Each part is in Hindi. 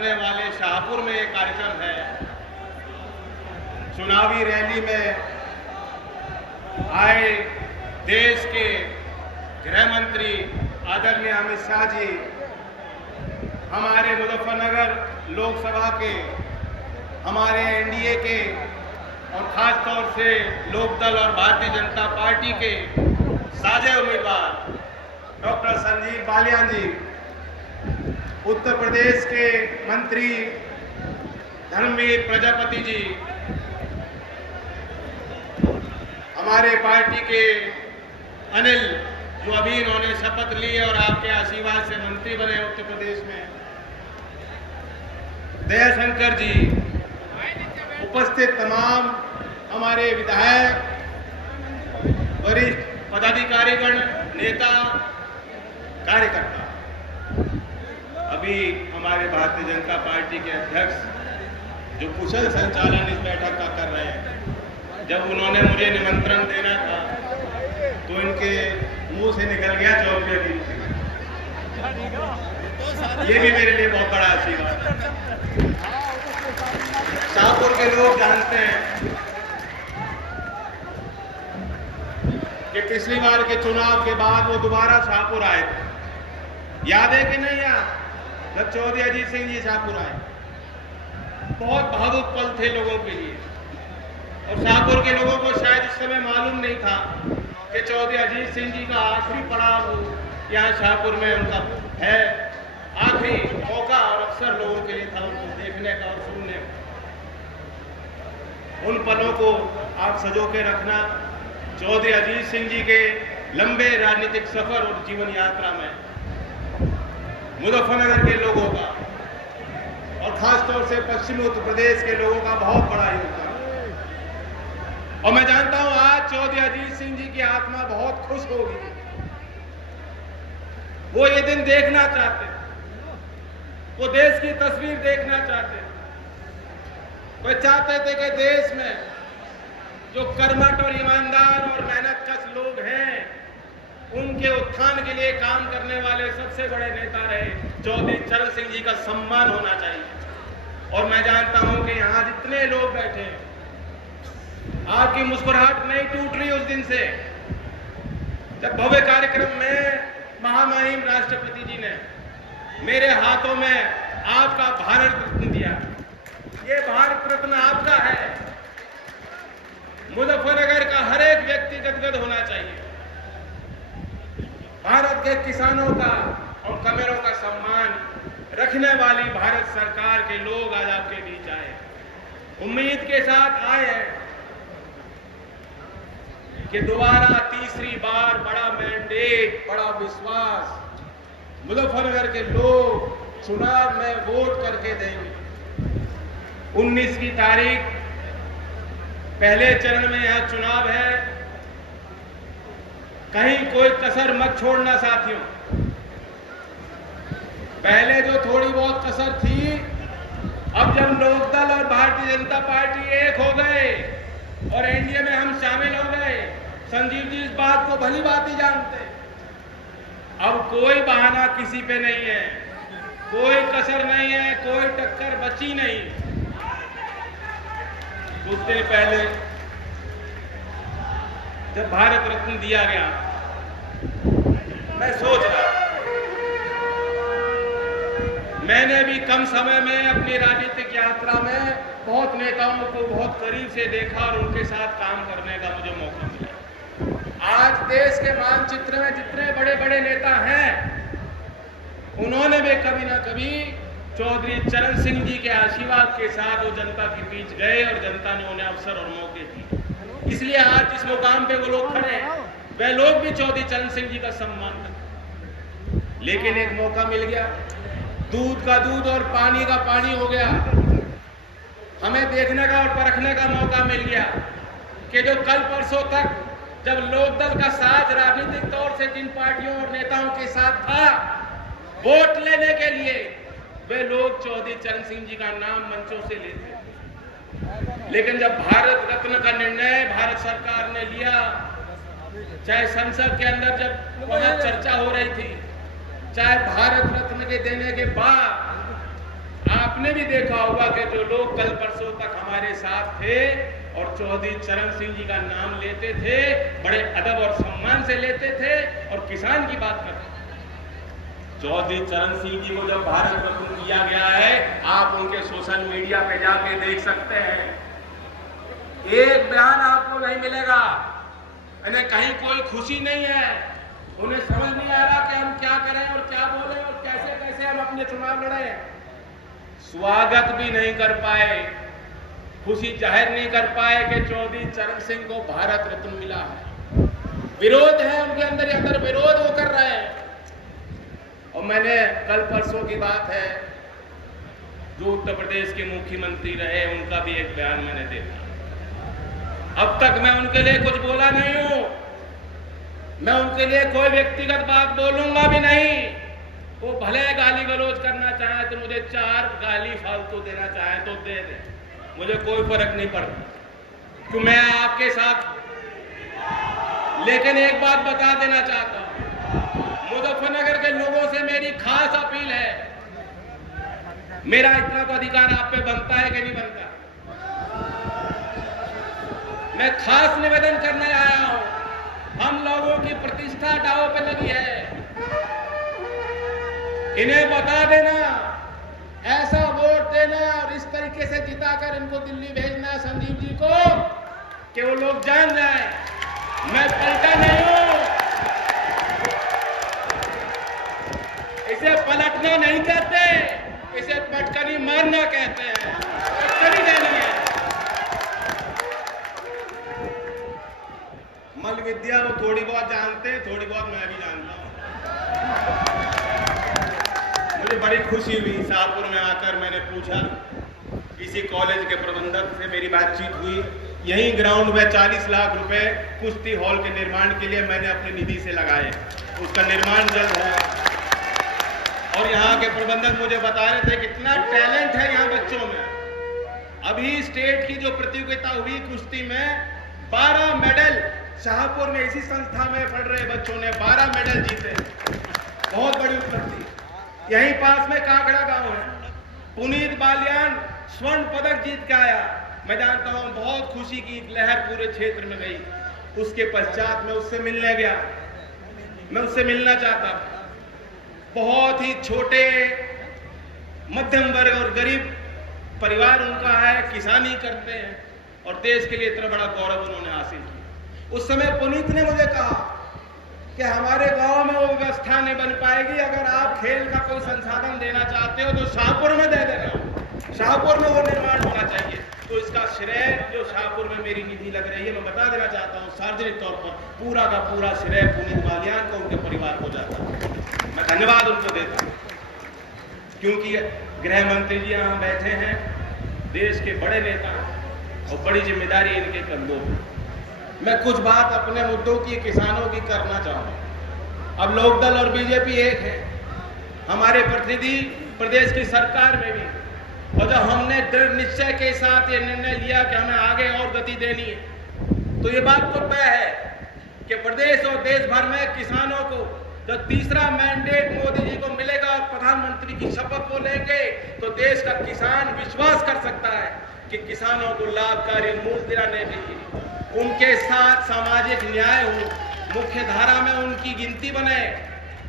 करने वाले शाहपुर में ये कार्यक्रम है। चुनावी रैली में आए देश के गृह मंत्री आदरणीय अमित शाह जी हमारे मुजफ्फरनगर लोकसभा के, हमारे एनडीए के और खास तौर से लोकदल और भारतीय जनता पार्टी के साझे उम्मीदवार डॉक्टर संजीव बालियान जी, उत्तर प्रदेश के मंत्री धर्मवीर प्रजापति जी, हमारे पार्टी के अनिल जो अभी इन्होंने शपथ ली और आपके आशीर्वाद से मंत्री बने उत्तर प्रदेश में, दयाशंकर जी, उपस्थित तमाम हमारे विधायक, वरिष्ठ पदाधिकारीगण, नेता, कार्यकर्ता, अभी हमारे भारतीय जनता पार्टी के अध्यक्ष जो कुशल संचालन इस बैठक का कर रहे हैं, जब उन्होंने मुझे निमंत्रण देना था तो इनके मुंह से निकल गया चौकिया दिन से। ये भी मेरे लिए बहुत बड़ा आशीर्वाद है। शाहपुर के लोग जानते हैं कि पिछली बार के चुनाव के बाद वो दोबारा शाहपुर आए थे। याद है कि नहीं यार, जब चौधरी अजीत सिंह जी शाहपुर आए, बहुत भावुक पल थे लोगों के लिए और शाहपुर के लोगों को शायद इस समय मालूम नहीं था कि चौधरी अजीत सिंह जी का आखिरी पड़ाव यहाँ शाहपुर में उनका है। आखिरी मौका और अवसर लोगों के लिए था उनको देखने का और सुनने का। उन पलों को आप सजो के रखना। चौधरी अजीत सिंह जी के लंबे राजनीतिक सफर और जीवन यात्रा में मुजफ्फरनगर के लोगों का और खासतौर से पश्चिमी उत्तर प्रदेश के लोगों का बहुत बड़ा योगदान। और मैं जानता हूं आज चौधरी अजीत सिंह जी की आत्मा बहुत खुश होगी। वो ये दिन देखना चाहते, वो देश की तस्वीर देखना चाहते। वो चाहते थे कि देश में जो कर्मठ और ईमानदार और मेहनतकश लोग हैं, उनके उत्थान के लिए काम करने वाले सबसे बड़े नेता रहे चौधरी चरण सिंह जी का सम्मान होना चाहिए। और मैं जानता हूं कि यहां जितने लोग बैठे हैं, आपकी मुस्कुराहट नहीं टूट रही उस दिन से जब भव्य कार्यक्रम में महामहिम राष्ट्रपति जी ने मेरे हाथों में आपका भारत रत्न दिया। ये भारत रत्न आपका है। मुजफ्फरनगर का हर एक व्यक्ति गदगद होना चाहिए। भारत के किसानों का और कमेरों का सम्मान रखने वाली भारत सरकार के लोग आज आपके बीच आए, उम्मीद के साथ आए हैं कि दोबारा तीसरी बार बड़ा मैंडेट, बड़ा विश्वास मुजफ्फरनगर के लोग चुनाव में वोट करके देंगे। 19 की तारीख पहले चरण में यहां चुनाव है। कहीं कोई कसर मत छोड़ना साथियों। पहले जो थोड़ी बहुत कसर थी, अब जब लोकदल और भारतीय जनता पार्टी एक हो गए और एनडीए में हम शामिल हो गए, संजीव जी इस बात को भली बात ही जानते। अब कोई बहाना किसी पे नहीं है, कोई कसर नहीं है, कोई टक्कर बची नहीं। कुछ दिन पहले जब भारत रत्न दिया गया, मैं सोच रहा, मैंने भी कम समय में अपनी राजनीतिक यात्रा में बहुत नेताओं को बहुत करीब से देखा और उनके साथ काम करने का मुझे मौका मिला। आज देश के मानचित्र में जितने बड़े बड़े नेता हैं, उन्होंने भी कभी ना कभी चौधरी चरण सिंह जी के आशीर्वाद के साथ वो जनता के बीच गए और जनता ने उन्हें अवसर और मौके दिए। इसलिए आज जिस मुकाम पे वो लोग खड़े हैं, वह लोग भी चौधरी चरण सिंह जी का सम्मान करते। लेकिन एक मौका मिल गया, दूध का दूध और पानी का पानी हो गया। हमें देखने का और परखने का मौका मिल गया कि जो कल परसों तक जब लोकदल का साथ राजनीतिक तौर से जिन पार्टियों और नेताओं के साथ था वोट लेने के लिए, वे लोग चौधरी चरण सिंह जी का नाम मंचों से लेते। लेकिन जब भारत रत्न का निर्णय भारत सरकार ने लिया, चाहे संसद के अंदर जब वहां चर्चा हो रही थी, चाहे भारत रत्न के देने के बाद आपने आपने भी देखा होगा कि जो लोग कल परसों तक हमारे साथ थे और चौधरी चरण सिंह जी का नाम लेते थे, बड़े अदब और सम्मान से लेते थे और किसान की बात करते थे, चौधरी चरण सिंह जी को जब भारत रत्न दिया गया है, आप उनके सोशल मीडिया पे जाके देख सकते हैं, एक बयान आपको नहीं मिलेगा, इन्हें कहीं कोई खुशी नहीं है, उन्हें समझ नहीं आ रहा कि हम क्या करें और क्या बोलें और कैसे कैसे हम अपने चुनाव लड़े। स्वागत भी नहीं कर पाए, खुशी जाहिर नहीं कर पाए कि चौधरी चरण सिंह को भारत रत्न मिला है। विरोध है उनके अंदर विरोध वो कर रहे हैं। और मैंने कल परसों की बात है, जो उत्तर प्रदेश के मुख्यमंत्री रहे, उनका भी एक बयान मैंने देखा। अब तक मैं उनके लिए कुछ बोला नहीं हूं, मैं उनके लिए कोई व्यक्तिगत बात बोलूंगा भी नहीं। वो भले गाली गलौज करना चाहे तो मुझे 4 गाली फालतू देना चाहे तो दे दे, मुझे कोई फर्क नहीं पड़ता, तो मैं आपके साथ। लेकिन एक बात बता देना चाहता हूं, मुजफ्फरनगर के लोगों से मेरी खास अपील है, मेरा इतना तो अधिकार आप पे बनता है कि नहीं बनता। मैं खास निवेदन करने आया हूं, हम लोगों की प्रतिष्ठा दांव पे लगी है, इन्हें बता देना, ऐसा वोट देना और इस तरीके से जिताकर इनको दिल्ली भेजना संजीव जी को, कि वो लोग जान जाए मैं पलटा नहीं हूं। इसे पलटना नहीं कहते, इसे पटकनी मारना कहते हैं, पटकनी देनी है। मल विद्या वो थोड़ी बहुत जानते हैं, थोड़ी बहुत मैं भी जानता हूं। मुझे बड़ी खुशी हुई, शाहपुर में आकर मैंने पूछा, किसी कॉलेज के प्रबंधक से मेरी बातचीत हुई, यही ग्राउंड में 40 लाख रुपए कुश्ती हॉल के निर्माण के लिए मैंने अपनी निधि से लगाए, उसका निर्माण जल्द है। और यहाँ के प्रबंधक मुझे बता रहे थे कितना टैलेंट है यहाँ बच्चों में। अभी स्टेट की जो प्रतियोगिता हुई कुश्ती में 12 मेडल, शाहपुर में इसी संस्था में पढ़ रहे बच्चों ने 12 मेडल जीते, बहुत बड़ी उपलब्धि। यहीं पास में काकड़ा गांव है, पुनीत बालियान स्वर्ण पदक जीत के आया, मैं जानता हूं बहुत खुशी की लहर पूरे क्षेत्र में गई। उसके पश्चात मैं उससे मिलने गया, मैं उससे मिलना चाहता था। बहुत ही छोटे मध्यम वर्ग और गरीब परिवार उनका है, किसानी करते हैं और देश के लिए इतना बड़ा गौरव उन्होंने हासिल किया। उस समय पुनीत ने मुझे कहा कि हमारे गांव में वो व्यवस्था नहीं बन पाएगी, अगर आप खेल का कोई संसाधन देना चाहते हो तो शाहपुर में दे देना, शाहपुर में वो निर्माण होना चाहिए। तो इसका श्रेय जो शाहपुर में मेरी निधि लग रही है, मैं बता देना चाहता हूँ सार्वजनिक तौर पर, पूरा का पूरा श्रेय पुनीत बालियान को, उनके परिवार को जाता है। मैं धन्यवाद उनको देता हूँ, क्योंकि गृह मंत्री जी यहाँ बैठे हैं, देश के बड़े नेता और बड़ी जिम्मेदारी इनके कंधों पर। मैं कुछ बात अपने मुद्दों की, किसानों की करना चाहूँगा। अब लोकदल और बीजेपी एक है, हमारे प्रतिनिधि प्रदेश की सरकार में भी, और जब हमने दृढ़ निश्चय के साथ ये निर्णय लिया कि हमें आगे और गति देनी है, तो ये बात तो तय है कि प्रदेश और देश भर में किसानों को जब तीसरा मैंडेट मोदी जी को मिलेगा और प्रधानमंत्री की शपथ वो लेंगे, तो देश का किसान विश्वास कर सकता है कि किसानों को लाभकारी मूल्य दिलाने के लिए उनके साथ सामाजिक न्याय हो, मुख्य धारा में उनकी गिनती बने,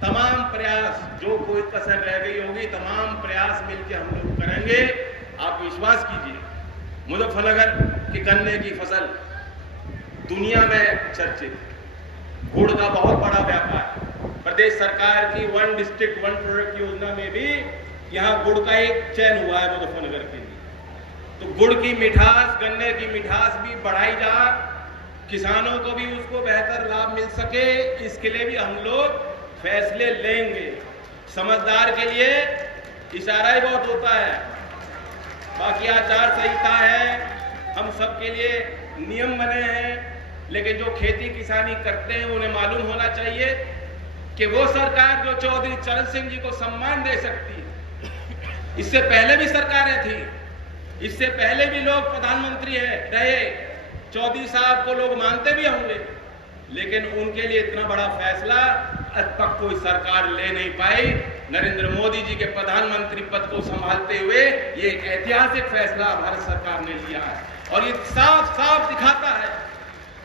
तमाम प्रयास, जो कोई कसर रह गई होगी, तमाम प्रयास मिलकर हम लोग करेंगे। आप विश्वास कीजिए, मुजफ्फरनगर की गन्ने की फसल दुनिया में चर्चित, गुड़ का बहुत बड़ा व्यापार, प्रदेश सरकार की 1 डिस्ट्रिक्ट 1 प्रोडक्ट योजना में भी यहाँ गुड़ का एक चयन हुआ है मुजफ्फरनगर के लिए। तो गुड़ की मिठास, गन्ने की मिठास भी बढ़ाई जा, किसानों को भी उसको बेहतर लाभ मिल सके, इसके लिए भी हम लोग फैसले लेंगे। समझदार के लिए इशारा ही बहुत होता है, बाकी आचार संहिता है, हम सब के लिए नियम बने हैं, लेकिन जो खेती किसानी करते हैं उन्हें मालूम होना चाहिए कि वो सरकार जो चौधरी चरण सिंह जी को सम्मान दे सकती है। इससे पहले भी सरकारें थी, इससे पहले भी लोग प्रधानमंत्री रहे, चौधरी साहब को लोग मानते भी होंगे, लेकिन उनके लिए इतना बड़ा फैसला अब तक कोई सरकार ले नहीं पाई। नरेंद्र मोदी जी के प्रधानमंत्री पद को संभालते हुए ये एक ऐतिहासिक फैसला भारत सरकार ने लिया है। और ये साफ साफ दिखाता है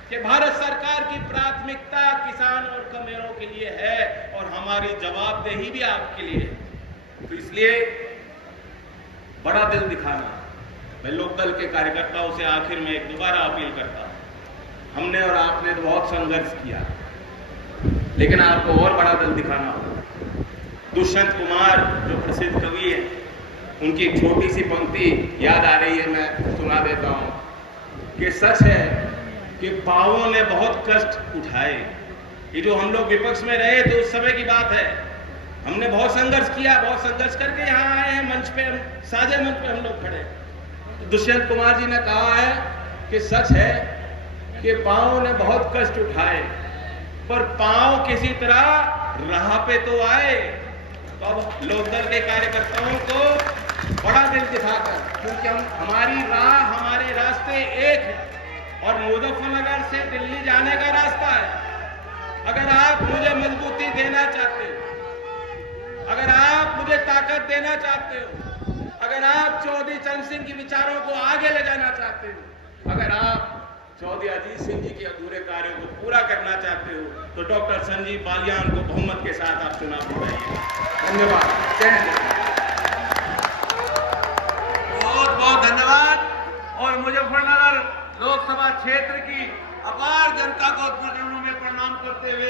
कि भारत सरकार की प्राथमिकता किसान और कमेरों के लिए है और हमारी जवाबदेही भी आपके लिए है। तो इसलिए बड़ा दिल दिखाना, मैं लोकदल के कार्यकर्ताओं से आखिर में एक दोबारा अपील करता हूं। हमने और आपने तो बहुत संघर्ष किया, लेकिन आपको और बड़ा दिल दिखाना होगा। दुष्यंत कुमार जो प्रसिद्ध कवि है, उनकी एक छोटी सी पंक्ति याद आ रही है, मैं सुना देता हूं कि सच है कि पावों ने बहुत कष्ट उठाए। ये जो हम लोग विपक्ष में रहे तो उस समय की बात है, हमने बहुत संघर्ष किया, बहुत संघर्ष करके यहाँ आए हैं मंच पे, साझे मंच पे हम लोग खड़े। दुष्यंत कुमार जी ने कहा है कि सच है कि पांव ने बहुत कष्ट उठाए, पर पांव किसी तरह राह पे तो आए। तो अब लोकदल के कार्यकर्ताओं को बड़ा दिल दिखाकर, क्योंकि हमारी राह, हमारे रास्ते एक है और मुजफ्फरनगर से दिल्ली जाने का रास्ता है। अगर आप मुझे मजबूती देना चाहते हो, अगर आप मुझे ताकत देना चाहते हो, अगर आप चौधरी चरण सिंह के विचारों को आगे ले जाना चाहते हो, अगर आप चौधरी अजीत सिंह जी के अधूरे कार्यों को पूरा करना चाहते हो, तो डॉक्टर संजीव बालियान को बहुमत के साथ आप चुनाव दिलाइए। धन्यवाद। जय हिंद। बहुत बहुत धन्यवाद। और मुजफ्फरनगर लोकसभा क्षेत्र की अपार जनता को में प्रणाम करते हुए